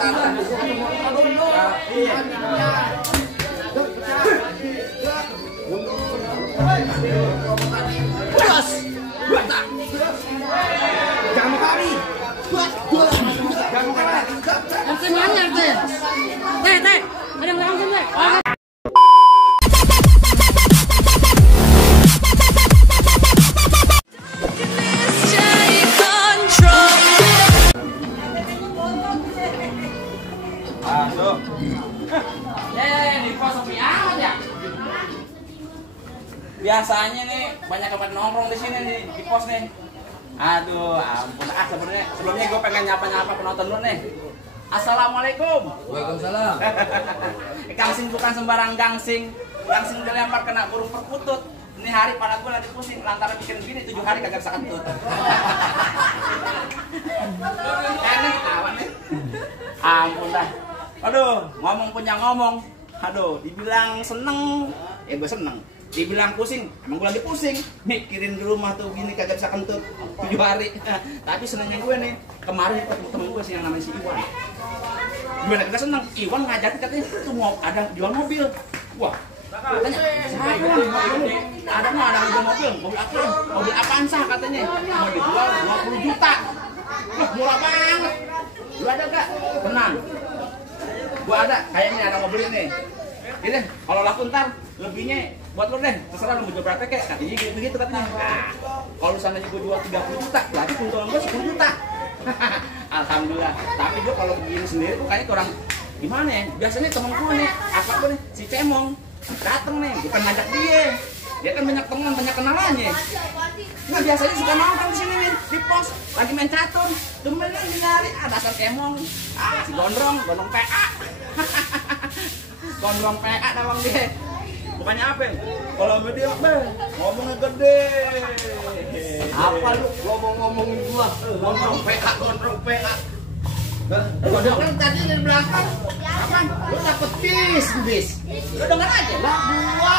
Jangan kali. Semuanya teh. Teh. Ada yang langsung teh. Masuk. Di pos sepi amat ya. Biasanya nih banyak tempat nongkrong di sini nih di pos nih. Aduh, ampun. Sebelumnya gue pengen nyapa penonton dulu nih. Assalamualaikum. Waalaikumsalam. Gangsing bukan sembarang gangsing. Gangsing dilempar kena burung perkutut. Ini hari pada gue lagi pusing lantaran bikin gini 7 hari kagak bisa kentut. Enak ketawa nih. Ampun dah. Aduh, ngomong punya ngomong. Aduh, dibilang seneng, ya gue seneng. Dibilang pusing, emang gue lagi pusing. Mikirin di rumah tuh gini kagak bisa kentut 7 hari. Tapi senengnya gue nih, kemarin ketemu temen gue sih yang namanya si Iwan. Gimana kita seneng, Iwan ngajakin katanya tuh mau ada jual mobil. Wah, katanya, ada jual mobil apa? Mobil Avanza katanya. Mau dijual 20 juta. Wah, murah banget. Lu ada gak? Tenang. Gua ada, kayaknya ada mobil ini. Ini kalau laku ntar lebihnya buat lo deh, terserah lo mau jual berapa kek. Katanya gitu katanya. Nah, kalau misalnya gue jual 30 juta, berarti keuntungan gue 10 juta. Alhamdulillah. Tapi gue kalau begini sendiri tuh kayaknya kurang gimana ya? Biasanya temen gue nih, apa gue nih, si Cemong dateng nih, bukan ngajak dia. Dia kan banyak teman, banyak kenalannya. Nah biasanya suka nongkrong di sini nih, di pos, lagi main catur. Temennya nyari, dasar Cemong. Si gondrong PA. Gondrong PA namanya dia. Bukannya apa ya? Kalau sama dia, ngomongnya gede. Apa lu ngomongin gua? Gondrong PA. Gua denger tadi dari belakang. Kapan? Lu dapet bis. Lu denger aja. Lah gua.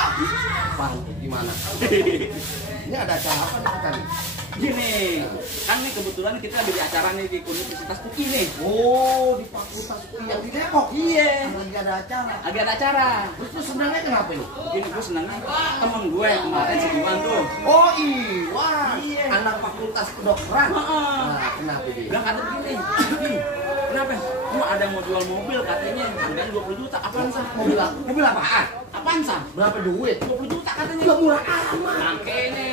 Apaan? Gimana? Ini ada acara apa nih kita nih? Gini, kan nih kebetulan kita lagi di acara nih di Universitas UKI nih. Oh, di Fakultas UKI yang di Depok. Iya. Lagi ada acara. Lagi ada acara. Terus lu senangnya kenapa nih? Gini, gue senangnya temen gue kemarin si Iwan tuh. Oh Iwan. Iya. Anak Fakultas Kedokteran. Heeh. Nah, kenapa dia? Bilang kata begini. Kenapa? Cuma ada yang mau jual mobil katanya, harganya 20 juta. Avanza. Mobil apaan? Avanza. Berapa duit? 20 juta katanya. Gak murah amat. Makanya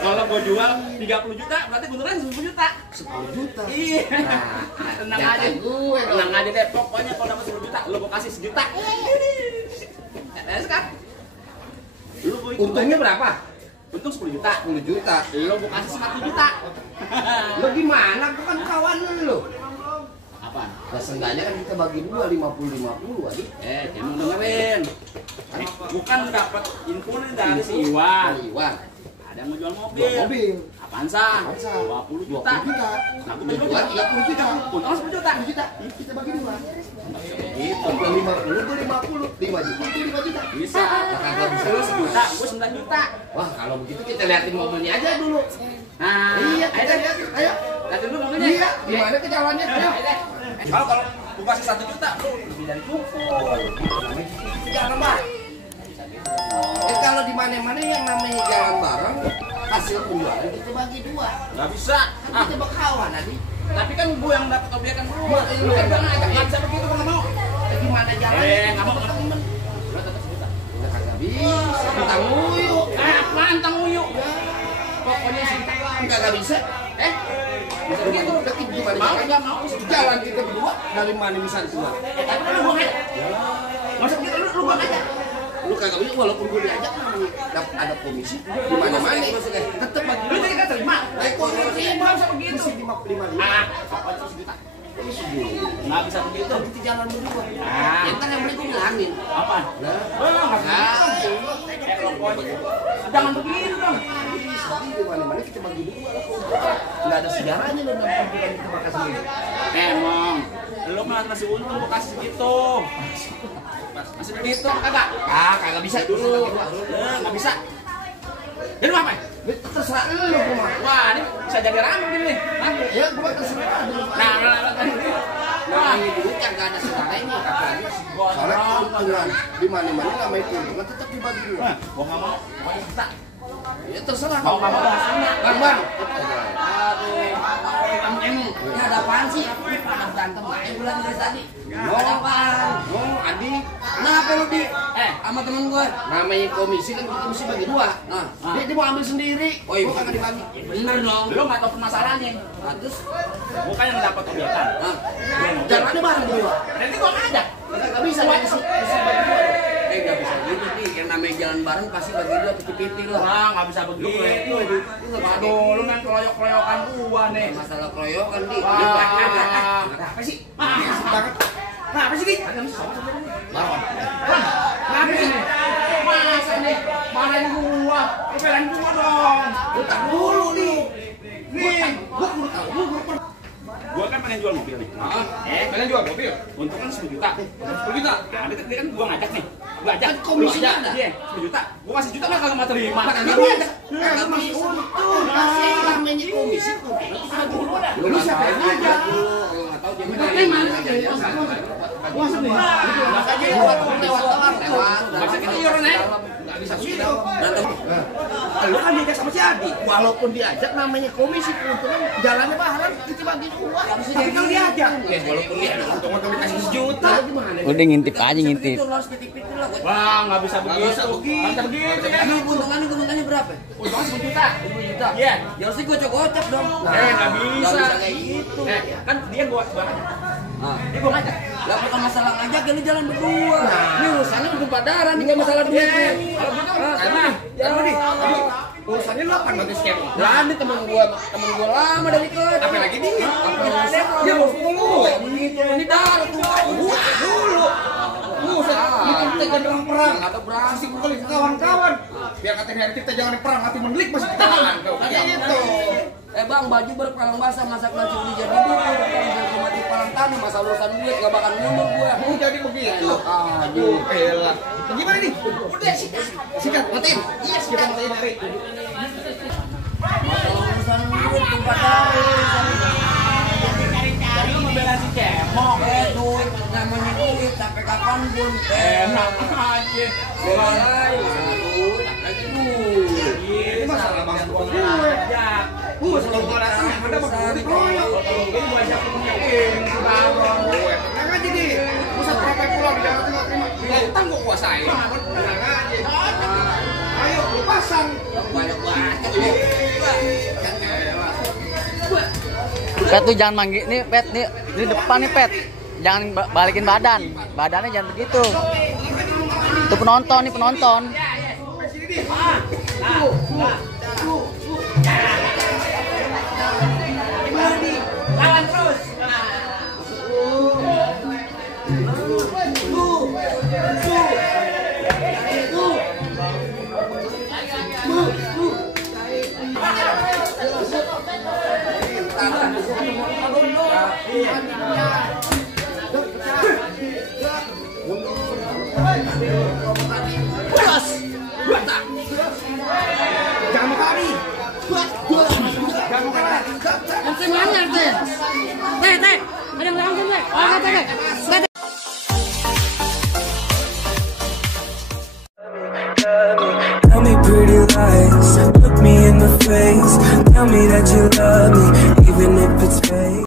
kalau gue jual 30 juta, berarti beneran 10 juta. 10 juta. Iya. Nah, tenang aja. Gue dong. Tenang aja deh, pokoknya kalau dapat 10 juta, lo gue kasih 1 juta. Kan? Lu gue Untungnya berapa? untung 10 juta. 10 juta. Lo gue kasih 1 juta. Lo gimana? Gue kan kawan lo. Apaan? Nah, seenggaknya kan kita bagi dua 50-50 aja. Jangan dengerin. Bukan dapat info nih dari si Iwan. Dari Iwan. Ada yang mau jual mobil. Jual mobil. Avanza. 20 juta. 20 juta. Nah, Udah jual 30 juta. untung 10 juta. 10 juta. Kita bagi dua. Gitu. Gue 50, gue 50. 5 juta, gue 5 juta. Bisa. Kalau bisa Lu 1 juta, gue 9 juta. Wah, kalau begitu kita liatin mobilnya aja dulu. Nah, Iya, ayo kita deh. liatin. Ayo. Liatin dulu mobilnya. Iya, gimana ke jalannya? Ayo. Kalau gue kasih 1 juta, lu lebih dari cukup. Jangan bareng. Kalau di mana-mana yang namanya jalan bareng, hasil penjualan kita bagi dua. Gak bisa. Kita berkawan tadi. Tapi kan gue yang dapat objekan lu. Lu kan bilang ngajak, nggak bisa begitu, gue nggak mau. Gimana jalan? Nggak mau. Lu tetap 1 juta. Udah kagak bisa. Tentang muyu. Apaan tanguyuk? Pokoknya sejuta. Kagak bisa. Bisa begitu. Tapi gimana Mau jalan? nggak mau? Jalan kita berdua dari mana bisa keluar? Tapi lu buang aja. Masa gitu lu buang aja. Lu kagak bisa walaupun gue diajak dapat ada komisi di mana-mana maksudnya. Tetap bagi Lu tadi kan terima. komisi Nggak bisa begitu. komisi 55. Pokoknya 1 juta. Nggak bisa begitu. Kita jalan berdua. Ah. Yang kan yang beli gue bilangin. Apa? Jangan begitu dong. Di mana-mana kita bagi dua. Nggak ada sejarahnya lo dalam pembukaan kita makan sendiri. Emang, lu mah masih untung gua kasih segitu. Masih begitu kagak? Kagak bisa dulu. Nggak bisa. Ini apa? Terserah lu gua. Wah, ini bisa jadi rame gini nih. Hah? Ya gua terserah. Nah. kagak ada saudaranya apalagi soalnya keuntungan di mana-mana namanya keuntungan tetap dibagi dua. Gua nggak mau, pokoknya kita. Ya terserah. Mau nggak mau sama. Bang. Emang, ini ada apaan sih? Pada berantem aja bulan dari tadi. Ada apaan? Adik. Kenapa lu di? Sama temen gue. Namanya komisi kan komisi bagi dua. Nah, dia mau ambil sendiri. Oh iya, kagak dibagi. Bener dong. Lu nggak tahu permasalahannya. Terus, Bukan yang dapat obyekan. Jalannya bareng berdua. Nanti gua ngajak. Nggak bisa bagi dua. nggak bisa gitu nih. Yang namanya jalan bareng pasti bagi dua piti-piti lah. Wah, nggak bisa begitu. Aduh, lu kan keroyok-keroyokan gua nih. Masalah keroyokan di. Wah, apa sih? Kenapa sih, Dik? Kenapa sih? Masa nih, marahin gua. Lu belain gua dong. Utang dulu nih. Nih, gua kan pengen jual mobil nih. Pengen jual mobil. Untung kan 10 juta. 10 juta. Nah, ini kan gua ngajak nih. Gua ajak. Komisinya ada. Iya, 10 juta. Gua kasih juta mah kagak mau terima. Kagak bisa. Kagak masih untung. Kasih namanya komisi. Lu siapa yang ngajak? Enggak tahu dia mana. Puasa nih. Nggak bisa begitu. Lu kan diajak sama si Adi. Walaupun diajak namanya komisi keuntungan jalannya bareng kita bagi dua. Tapi kalau diajak, walaupun diajak untung-untung dikasih sejuta gimana? Udah ngintip aja ngintip. Wah, nggak bisa begitu. Nggak bisa begitu ya. Emang keuntungannya berapa? Untung 10 juta. 10 juta. Iya. Ya harusnya gocok-gocok dong. Nggak bisa. Nggak bisa kayak gitu. Kan dia gua dia gua ngajak. Lah bukan masalah ngajak, ya lu jalan berdua. Ini urusannya udah padaran, ini nggak masalah duit. Kalau gitu, urusannya lu apa nanti skema? Lah ini temen gua lama dari kecil. Apa lagi dia? Ya bos dulu. Begitu. Ini darah tuh. Dulu. Kita jangan perang. Ada berang. Kasih kali kawan-kawan. Biar kata hari kita jangan perang, hati mendelik masih kita tahan. Gitu. Bang, baju berpalang basah, masak nasi udah jadi bubur. Kalau mati palang tanah, masa urusan duit nggak bakal mundur gua. Mau jadi begitu. Aduh, elah. Gimana nih? Udah sikat, matiin. Iya, kita matiin hari. masalah urusan duit tumpah dari. Jadi lu membela si cemong. Duit namanya duit sampai kapanpun. Enak aja. Mulai duit, lagi duit. Ini masalah bang gue. Ya, kalau gua datang yang ada bang dikeroyok. Kalau gue gua ajak punya gue. Tenang aja nih. Pusat sampai pulau di dalam terima. Utang gua kuasain. Tenang aja. Ayo lu pasang. Banyak banget. Pet tuh jangan manggil nih Pet nih di depan nih Pet. Jangan balikin badan. Badannya jangan begitu. Itu penonton nih penonton. Lawan terus. Jangan kari. Jangan kari. Nanti mana teh? Teh, ada yang langsung teh. Teh. Tell me pretty lies, look me in the face. Tell me that you love me, even if it's fake.